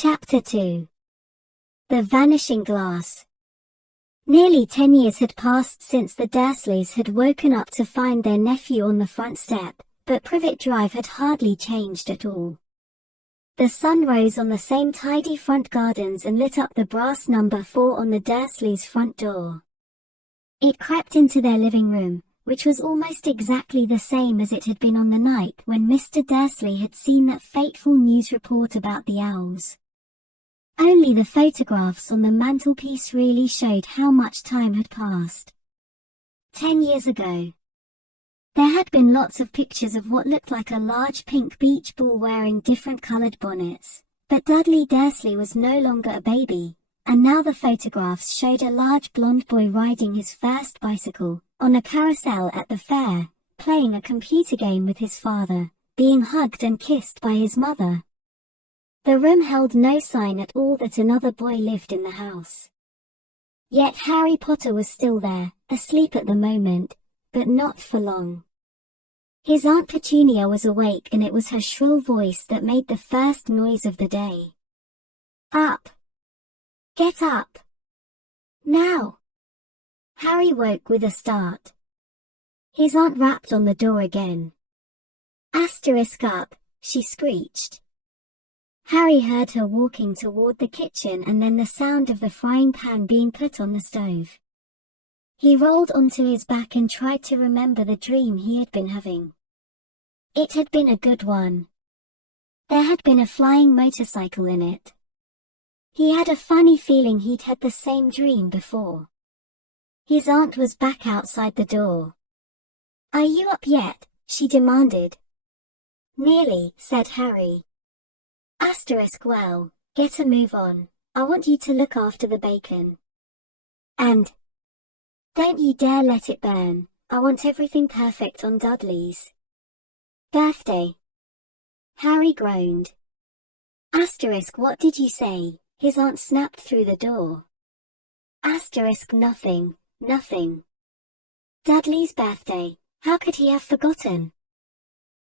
Chapter 2. The Vanishing Glass. Nearly 10 years had passed since the Dursleys had woken up to find their nephew on the front step, but Privet Drive had hardly changed at all. The sun rose on the same tidy front gardens and lit up the brass number 4 on the Dursleys' front door. It crept into their living room, which was almost exactly the same as it had been on the night when Mr. Dursley had seen that fateful news report about the owls. Only the photographs on the mantelpiece really showed how much time had passed. 10 years ago. There had been lots of pictures of what looked like a large pink beach ball wearing different colored bonnets, but Dudley Dursley was no longer a baby, and now the photographs showed a large blonde boy riding his first bicycle, on a carousel at the fair, playing a computer game with his father, being hugged and kissed by his mother. The room held no sign at all that another boy lived in the house. Yet Harry Potter was still there, asleep at the moment, but not for long. His Aunt Petunia was awake, and it was her shrill voice that made the first noise of the day. Up! Get up! Now! Harry woke with a start. His aunt rapped on the door again. Asterisk up, she screeched. Harry heard her walking toward the kitchen and then the sound of the frying pan being put on the stove. He rolled onto his back and tried to remember the dream he had been having. It had been a good one. There had been a flying motorcycle in it. He had a funny feeling he'd had the same dream before. His aunt was back outside the door. "Are you up yet?" she demanded. "Nearly," said Harry. Well, get a move on. I want you to look after the bacon. And don't you dare let it burn. I want everything perfect on Dudley's birthday. Harry groaned. What did you say? His aunt snapped through the door. Nothing, nothing. Dudley's birthday, how could he have forgotten?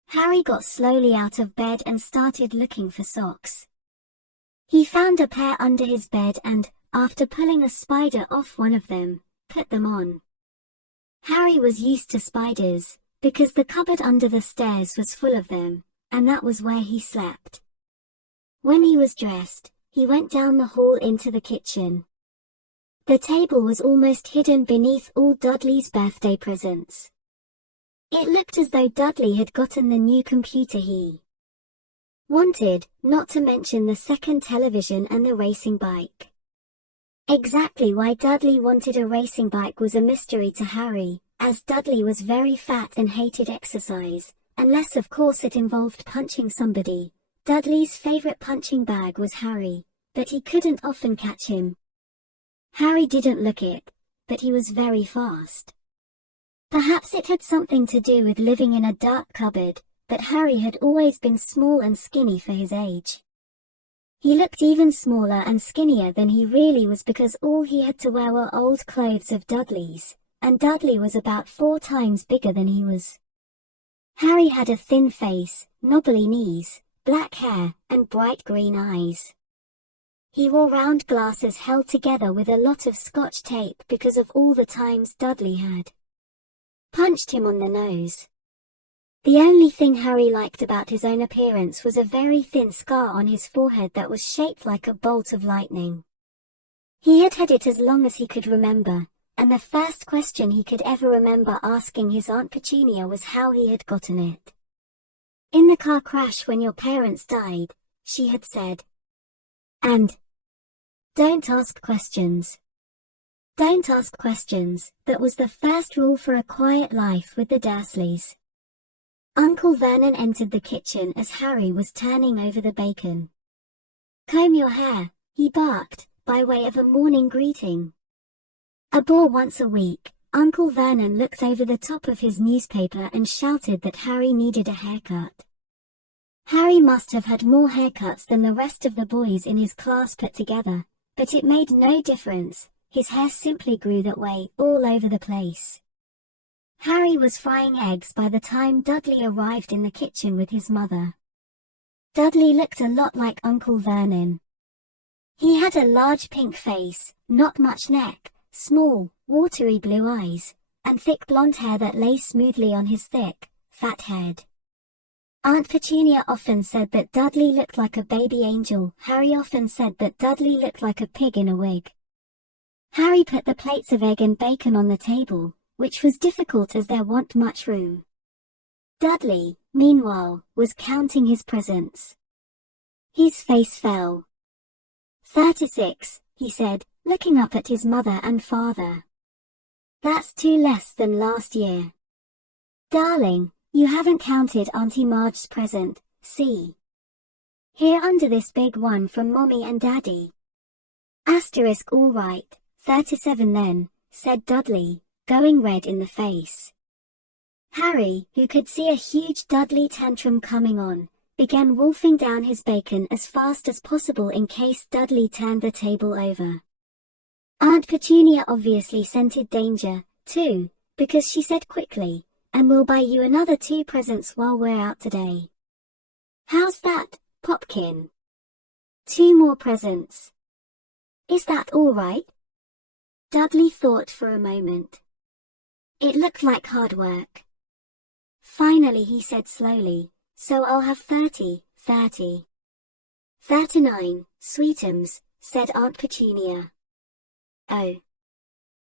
Harry got slowly out of bed and started looking for socks. He found a pair under his bed and, after pulling a spider off one of them, put them on. Harry was used to spiders, because the cupboard under the stairs was full of them, and that was where he slept. When he was dressed, he went down the hall into the kitchen. The table was almost hidden beneath all Dudley's birthday presents. It looked as though Dudley had gotten the new computer he wanted, not to mention the second television and the racing bike. Exactly why Dudley wanted a racing bike was a mystery to Harry, as Dudley was very fat and hated exercise, unless of course it involved punching somebody. Dudley's favorite punching bag was Harry, but he couldn't often catch him. Harry didn't look it, but he was very fast. Perhaps it had something to do with living in a dark cupboard, but Harry had always been small and skinny for his age. He looked even smaller and skinnier than he really was because all he had to wear were old clothes of Dudley's, and Dudley was about 4 times bigger than he was. Harry had a thin face, knobbly knees, black hair, and bright green eyes. He wore round glasses held together with a lot of Scotch tape because of all the times Dudley had punched him on the nose. The only thing Harry liked about his own appearance was a very thin scar on his forehead that was shaped like a bolt of lightning. He had had it as long as he could remember, and the first question he could ever remember asking his Aunt Petunia was how he had gotten it. "In the car crash when your parents died," she had said. And don't ask questions. Don't ask questions, that was the first rule for a quiet life with the Dursleys. Uncle Vernon entered the kitchen as Harry was turning over the bacon. "Comb your hair," he barked, by way of a morning greeting. A bore once a week, Uncle Vernon looked over the top of his newspaper and shouted that Harry needed a haircut. Harry must have had more haircuts than the rest of the boys in his class put together, but it made no difference. His hair simply grew that way, all over the place. Harry was frying eggs by the time Dudley arrived in the kitchen with his mother. Dudley looked a lot like Uncle Vernon. He had a large pink face, not much neck, small, watery blue eyes, and thick blonde hair that lay smoothly on his thick, fat head. Aunt Petunia often said that Dudley looked like a baby angel. Harry often said that Dudley looked like a pig in a wig. Harry put the plates of egg and bacon on the table, which was difficult as there wasn't much room. Dudley, meanwhile, was counting his presents. His face fell. 36, he said, looking up at his mother and father. That's 2 less than last year. Darling, you haven't counted Auntie Marge's present, see? Here under this big one from Mommy and Daddy. Asterisk all right, 37 then, said Dudley, going red in the face. Harry, who could see a huge Dudley tantrum coming on, began wolfing down his bacon as fast as possible in case Dudley turned the table over. Aunt Petunia obviously scented danger, too, because she said quickly, "And we'll buy you another 2 presents while we're out today. How's that, Popkin? 2 more presents. Is that all right?" Dudley thought for a moment. It looked like hard work. Finally he said slowly, "So I'll have 30, 30. 39, sweetums," said Aunt Petunia. Oh.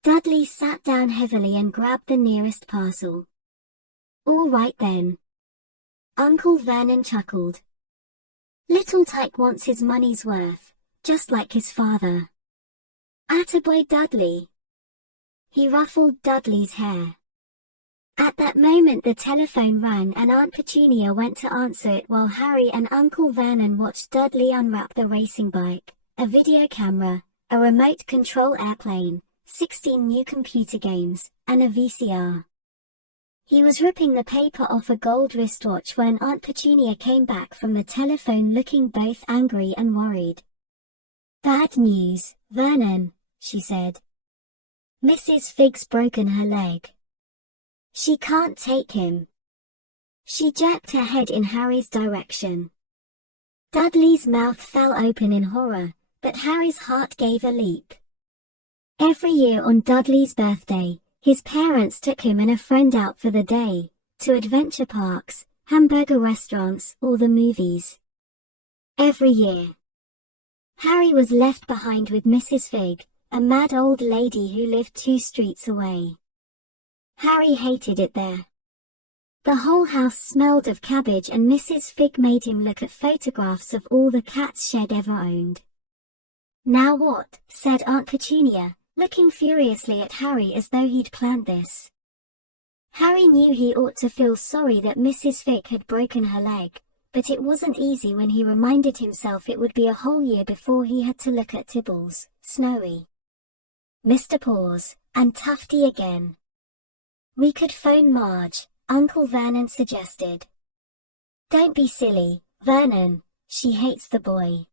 Dudley sat down heavily and grabbed the nearest parcel. All right then. Uncle Vernon chuckled. Little Tyke wants his money's worth, just like his father. Attaboy Dudley. He ruffled Dudley's hair. At that moment the telephone rang and Aunt Petunia went to answer it while Harry and Uncle Vernon watched Dudley unwrap the racing bike, a video camera, a remote control airplane, 16 new computer games, and a VCR. He was ripping the paper off a gold wristwatch when Aunt Petunia came back from the telephone looking both angry and worried. "Bad news, Vernon," she said. "Mrs. Fig's broken her leg. She can't take him." She jerked her head in Harry's direction. Dudley's mouth fell open in horror, but Harry's heart gave a leap. Every year on Dudley's birthday, his parents took him and a friend out for the day, to adventure parks, hamburger restaurants, or the movies. Every year. Harry was left behind with Mrs. Fig, a mad old lady who lived 2 streets away. Harry hated it there. The whole house smelled of cabbage and Mrs. Fig made him look at photographs of all the cats she'd ever owned. "Now what?" said Aunt Petunia, looking furiously at Harry as though he'd planned this. Harry knew he ought to feel sorry that Mrs. Fig had broken her leg, but it wasn't easy when he reminded himself it would be a whole year before he had to look at Tibbles, Snowy, Mr. Paws, and Tufty again. "We could phone Marge," Uncle Vernon suggested. "Don't be silly, Vernon, she hates the boy."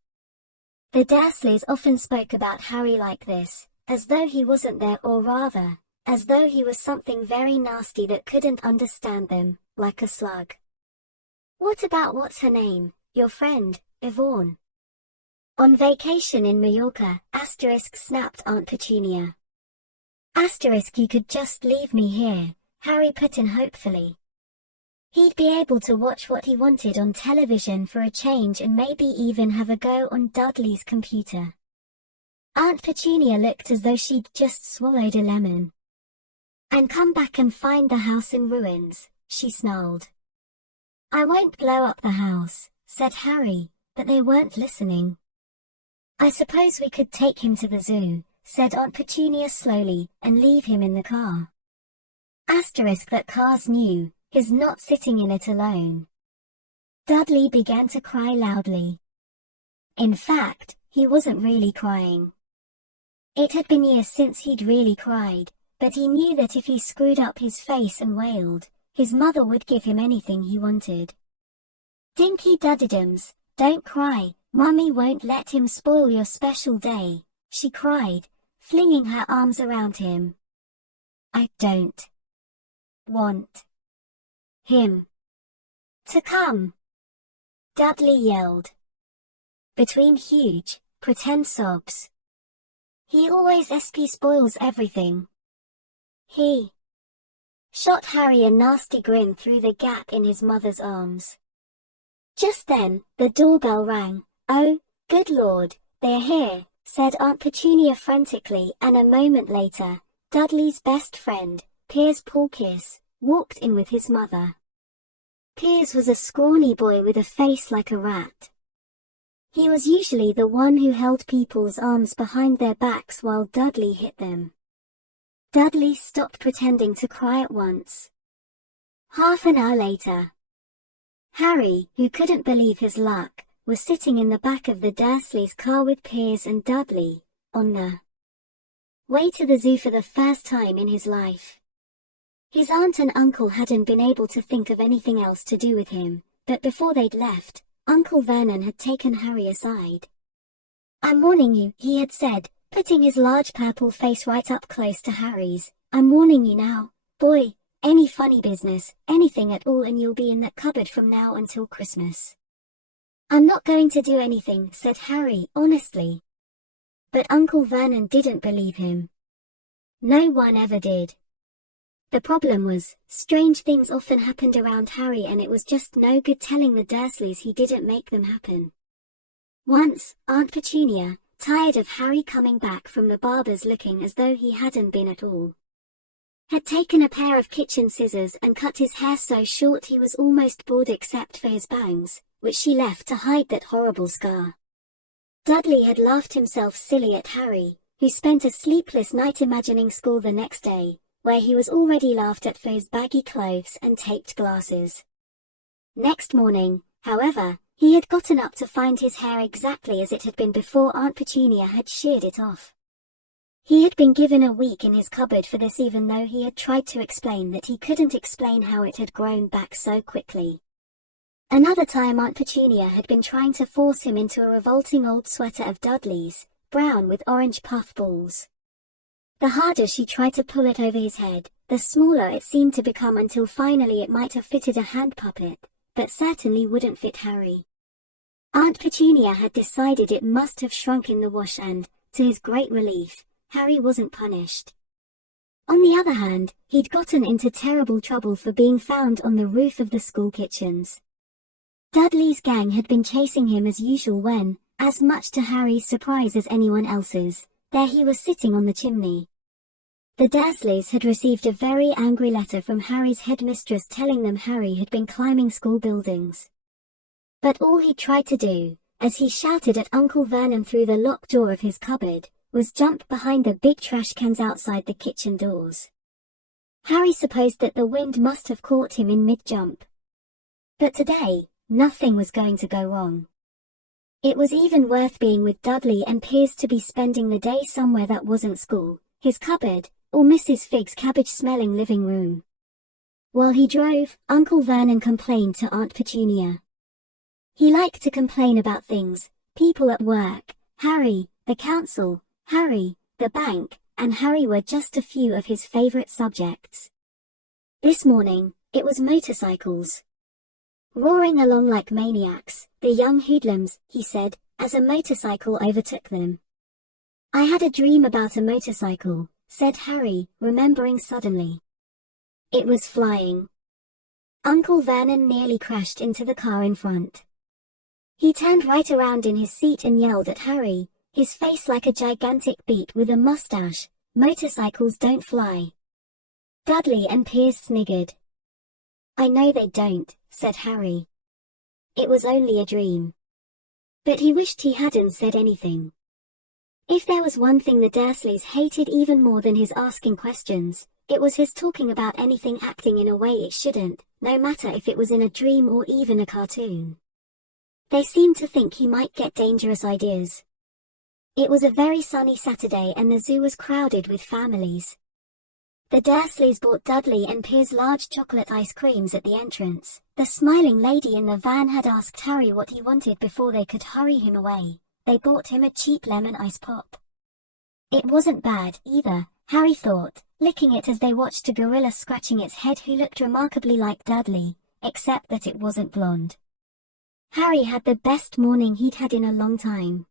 The Dursleys often spoke about Harry like this, as though he wasn't there, or rather, as though he was something very nasty that couldn't understand them, like a slug. "What about what's her name, your friend, Yvonne?" "On vacation in Mallorca," snapped Aunt Petunia. "You could just leave me here," Harry put in hopefully. He'd be able to watch what he wanted on television for a change and maybe even have a go on Dudley's computer. Aunt Petunia looked as though she'd just swallowed a lemon. "And come back and find the house in ruins," she snarled. "I won't blow up the house," said Harry, but they weren't listening. "I suppose we could take him to the zoo," said Aunt Petunia slowly, "and leave him in the car." That cars knew, his not sitting in it alone. Dudley began to cry loudly. In fact, he wasn't really crying. It had been years since he'd really cried, but he knew that if he screwed up his face and wailed, his mother would give him anything he wanted. "Dinky Duddydums, don't cry, Mummy won't let him spoil your special day," she cried, flinging her arms around him. "I don't want him to come," Dudley yelled. Between huge, pretend sobs. He always spoils everything. He shot Harry a nasty grin through the gap in his mother's arms. Just then, the doorbell rang. "Oh, good Lord, they're here," said Aunt Petunia frantically, and a moment later, Dudley's best friend, Piers Polkiss, walked in with his mother. Piers was a scrawny boy with a face like a rat. He was usually the one who held people's arms behind their backs while Dudley hit them. Dudley stopped pretending to cry at once. Half an hour later, Harry, who couldn't believe his luck, was sitting in the back of the Dursleys' car with Piers and Dudley, on the way to the zoo for the first time in his life. His aunt and uncle hadn't been able to think of anything else to do with him, but before they'd left, Uncle Vernon had taken Harry aside. "I'm warning you," he had said, putting his large purple face right up close to Harry's. "I'm warning you now, boy, any funny business, anything at all, and you'll be in that cupboard from now until Christmas." "I'm not going to do anything," said Harry, honestly. But Uncle Vernon didn't believe him. No one ever did. The problem was, strange things often happened around Harry, and it was just no good telling the Dursleys he didn't make them happen. Once, Aunt Petunia, tired of Harry coming back from the barber's looking as though he hadn't been at all, had taken a pair of kitchen scissors and cut his hair so short he was almost bald except for his bangs, which she left to hide that horrible scar. Dudley had laughed himself silly at Harry, who spent a sleepless night imagining school the next day, where he was already laughed at for his baggy clothes and taped glasses. Next morning, however, he had gotten up to find his hair exactly as it had been before Aunt Petunia had sheared it off. He had been given a week in his cupboard for this, even though he had tried to explain that he couldn't explain how it had grown back so quickly. Another time Aunt Petunia had been trying to force him into a revolting old sweater of Dudley's, brown with orange puff balls. The harder she tried to pull it over his head, the smaller it seemed to become, until finally it might have fitted a hand puppet, but certainly wouldn't fit Harry. Aunt Petunia had decided it must have shrunk in the wash and, to his great relief, Harry wasn't punished. On the other hand, he'd gotten into terrible trouble for being found on the roof of the school kitchens. Dudley's gang had been chasing him as usual when, as much to Harry's surprise as anyone else's, there he was sitting on the chimney. The Dursleys had received a very angry letter from Harry's headmistress telling them Harry had been climbing school buildings. But all he tried to do, as he shouted at Uncle Vernon through the locked door of his cupboard, was jump behind the big trash cans outside the kitchen doors. Harry supposed that the wind must have caught him in mid-jump. But today, nothing was going to go wrong. It was even worth being with Dudley and Piers to be spending the day somewhere that wasn't school, his cupboard, or Mrs. Figg's cabbage-smelling living room. While he drove, Uncle Vernon complained to Aunt Petunia. He liked to complain about things: people at work, Harry, the council, Harry, the bank, and Harry were just a few of his favorite subjects. This morning, it was motorcycles. Roaring along like maniacs, the young hoodlums, he said, as a motorcycle overtook them. "I had a dream about a motorcycle," said Harry, remembering suddenly. It was flying. Uncle Vernon nearly crashed into the car in front. He turned right around in his seat and yelled at Harry, his face like a gigantic beet with a mustache, "Motorcycles don't fly." Dudley and Piers sniggered. "I know they don't," said Harry. It was only a dream. But he wished he hadn't said anything. If there was one thing the Dursleys hated even more than his asking questions, it was his talking about anything acting in a way it shouldn't, no matter if it was in a dream or even a cartoon. They seemed to think he might get dangerous ideas. It was a very sunny Saturday and the zoo was crowded with families. The Dursleys bought Dudley and Piers large chocolate ice creams at the entrance. The smiling lady in the van had asked Harry what he wanted before they could hurry him away. They bought him a cheap lemon ice pop. It wasn't bad, either, Harry thought, licking it as they watched a gorilla scratching its head who looked remarkably like Dudley, except that it wasn't blonde. Harry had the best morning he'd had in a long time.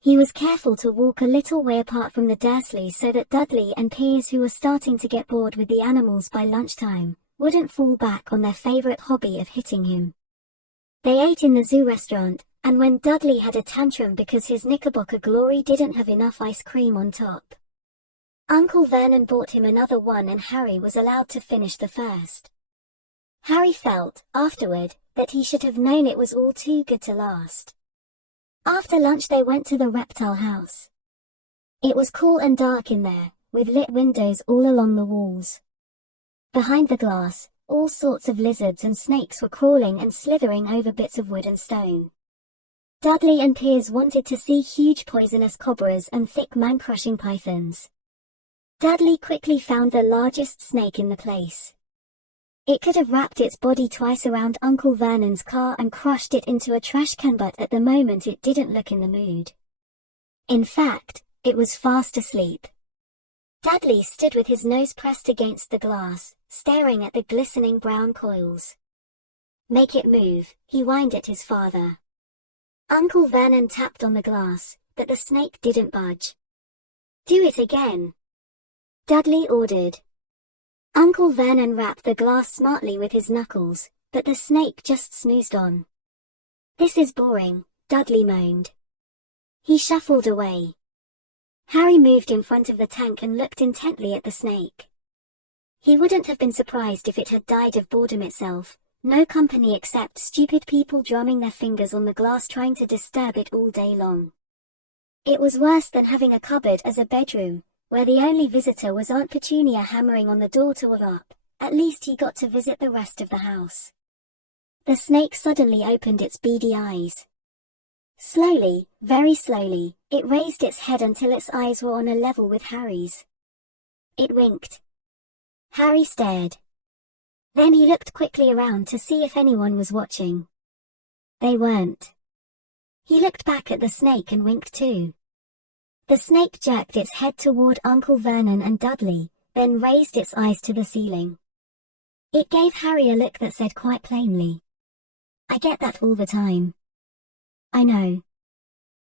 He was careful to walk a little way apart from the Dursleys so that Dudley and Piers, who were starting to get bored with the animals by lunchtime, wouldn't fall back on their favorite hobby of hitting him. They ate in the zoo restaurant, and when Dudley had a tantrum because his Knickerbocker Glory didn't have enough ice cream on top, Uncle Vernon bought him another one and Harry was allowed to finish the first. Harry felt, afterward, that he should have known it was all too good to last. After lunch they went to the reptile house. It was cool and dark in there, with lit windows all along the walls. Behind the glass, all sorts of lizards and snakes were crawling and slithering over bits of wood and stone. Dudley and Piers wanted to see huge poisonous cobras and thick man-crushing pythons. Dudley quickly found the largest snake in the place. It could have wrapped its body twice around Uncle Vernon's car and crushed it into a trash can, but at the moment it didn't look in the mood. In fact, it was fast asleep. Dudley stood with his nose pressed against the glass, staring at the glistening brown coils. "Make it move," he whined at his father. Uncle Vernon tapped on the glass, but the snake didn't budge. "Do it again," Dudley ordered. Uncle Vernon rapped the glass smartly with his knuckles, but the snake just snoozed on. "This is boring," Dudley moaned. He shuffled away. Harry moved in front of the tank and looked intently at the snake. He wouldn't have been surprised if it had died of boredom itself, no company except stupid people drumming their fingers on the glass trying to disturb it all day long. It was worse than having a cupboard as a bedroom, where the only visitor was Aunt Petunia hammering on the door to wake up. At least he got to visit the rest of the house. The snake suddenly opened its beady eyes. Slowly, very slowly, it raised its head until its eyes were on a level with Harry's. It winked. Harry stared. Then he looked quickly around to see if anyone was watching. They weren't. He looked back at the snake and winked too. The snake jerked its head toward Uncle Vernon and Dudley, then raised its eyes to the ceiling. It gave Harry a look that said quite plainly, "I get that all the time." "I know."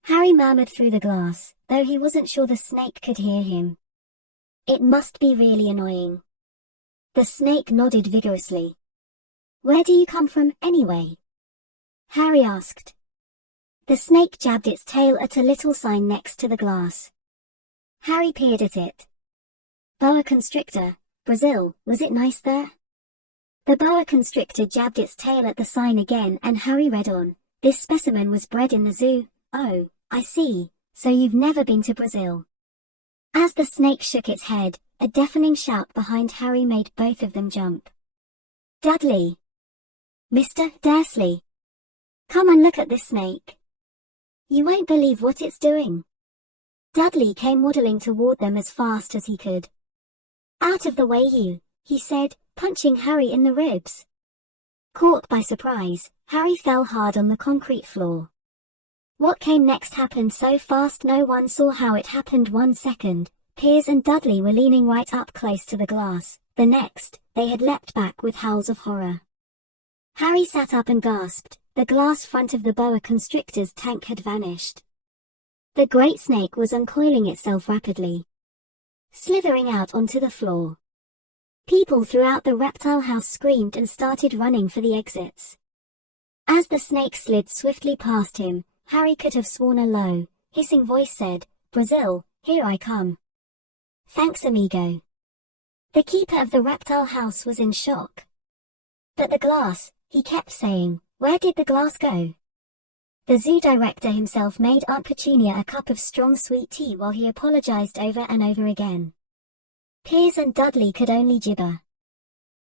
Harry murmured through the glass, though he wasn't sure the snake could hear him. "It must be really annoying." The snake nodded vigorously. "Where do you come from, anyway?" Harry asked. The snake jabbed its tail at a little sign next to the glass. Harry peered at it. "Boa constrictor, Brazil, was it nice there?" The boa constrictor jabbed its tail at the sign again and Harry read on. "This specimen was bred in the zoo. Oh, I see, so you've never been to Brazil." As the snake shook its head, a deafening shout behind Harry made both of them jump. "Dudley! Mr. Dursley! Come and look at this snake. You won't believe what it's doing." Dudley came waddling toward them as fast as he could. "Out of the way, you," he said, punching Harry in the ribs. Caught by surprise, Harry fell hard on the concrete floor. What came next happened so fast no one saw how it happened. 1 second, Piers and Dudley were leaning right up close to the glass. The next, they had leapt back with howls of horror. Harry sat up and gasped. The glass front of the boa constrictor's tank had vanished. The great snake was uncoiling itself rapidly, slithering out onto the floor. People throughout the reptile house screamed and started running for the exits. As the snake slid swiftly past him, Harry could have sworn a low, hissing voice said, "Brazil, here I come." "Thanks, amigo." The keeper of the reptile house was in shock. "But the glass," he kept saying. "Where did the glass go?" The zoo director himself made Aunt Petunia a cup of strong sweet tea while he apologized over and over again. Piers and Dudley could only gibber.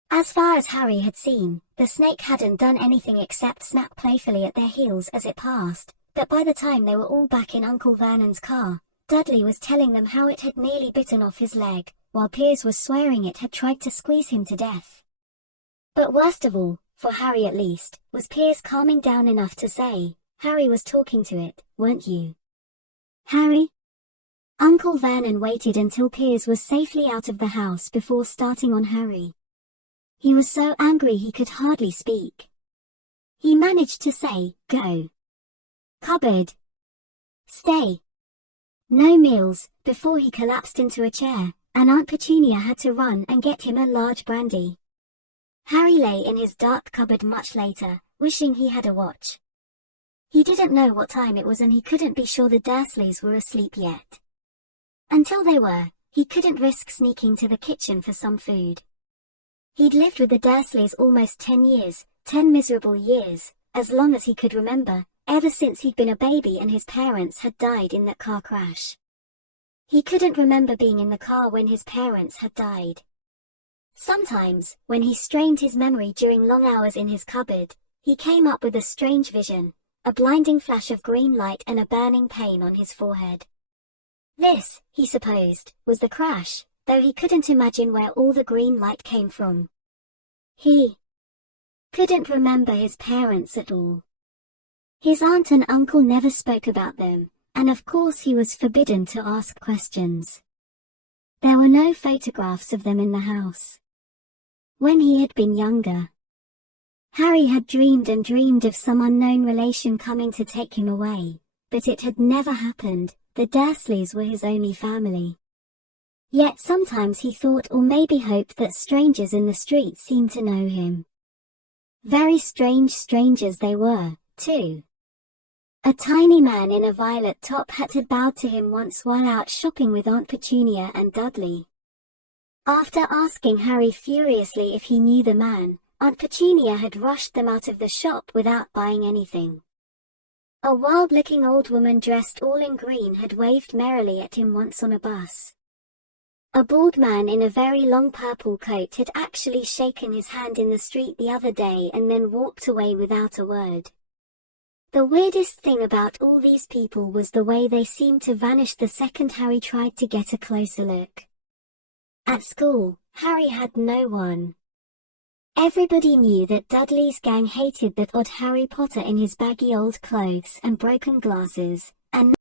As far as Harry had seen, the snake hadn't done anything except snap playfully at their heels as it passed, but by the time they were all back in Uncle Vernon's car, Dudley was telling them how it had nearly bitten off his leg, while Piers was swearing it had tried to squeeze him to death. But worst of all, for Harry at least, was Piers calming down enough to say, "Harry was talking to it, weren't you?" "Harry?" Uncle Vernon waited until Piers was safely out of the house before starting on Harry. He was so angry he could hardly speak. He managed to say, "Go. Cupboard. Stay." No meals, before he collapsed into a chair, and Aunt Petunia had to run and get him a large brandy. Harry lay in his dark cupboard much later, wishing he had a watch. He didn't know what time it was and he couldn't be sure the Dursleys were asleep yet. Until they were, he couldn't risk sneaking to the kitchen for some food. He'd lived with the Dursleys almost 10 years, 10 miserable years, as long as he could remember, ever since he'd been a baby and his parents had died in that car crash. He couldn't remember being in the car when his parents had died. Sometimes, when he strained his memory during long hours in his cupboard, he came up with a strange vision, a blinding flash of green light and a burning pain on his forehead. This, he supposed, was the crash, though he couldn't imagine where all the green light came from. He couldn't remember his parents at all. His aunt and uncle never spoke about them, and of course he was forbidden to ask questions. There were no photographs of them in the house. When he had been younger, Harry had dreamed and dreamed of some unknown relation coming to take him away, but it had never happened. The Dursleys were his only family. Yet sometimes he thought or maybe hoped that strangers in the street seemed to know him. Very strange strangers they were, too. A tiny man in a violet top hat had bowed to him once while out shopping with Aunt Petunia and Dudley. After asking Harry furiously if he knew the man, Aunt Petunia had rushed them out of the shop without buying anything. A wild-looking old woman dressed all in green had waved merrily at him once on a bus. A bald man in a very long purple coat had actually shaken his hand in the street the other day and then walked away without a word. The weirdest thing about all these people was the way they seemed to vanish the second Harry tried to get a closer look. At school, Harry had no one. Everybody knew that Dudley's gang hated that odd Harry Potter in his baggy old clothes and broken glasses, and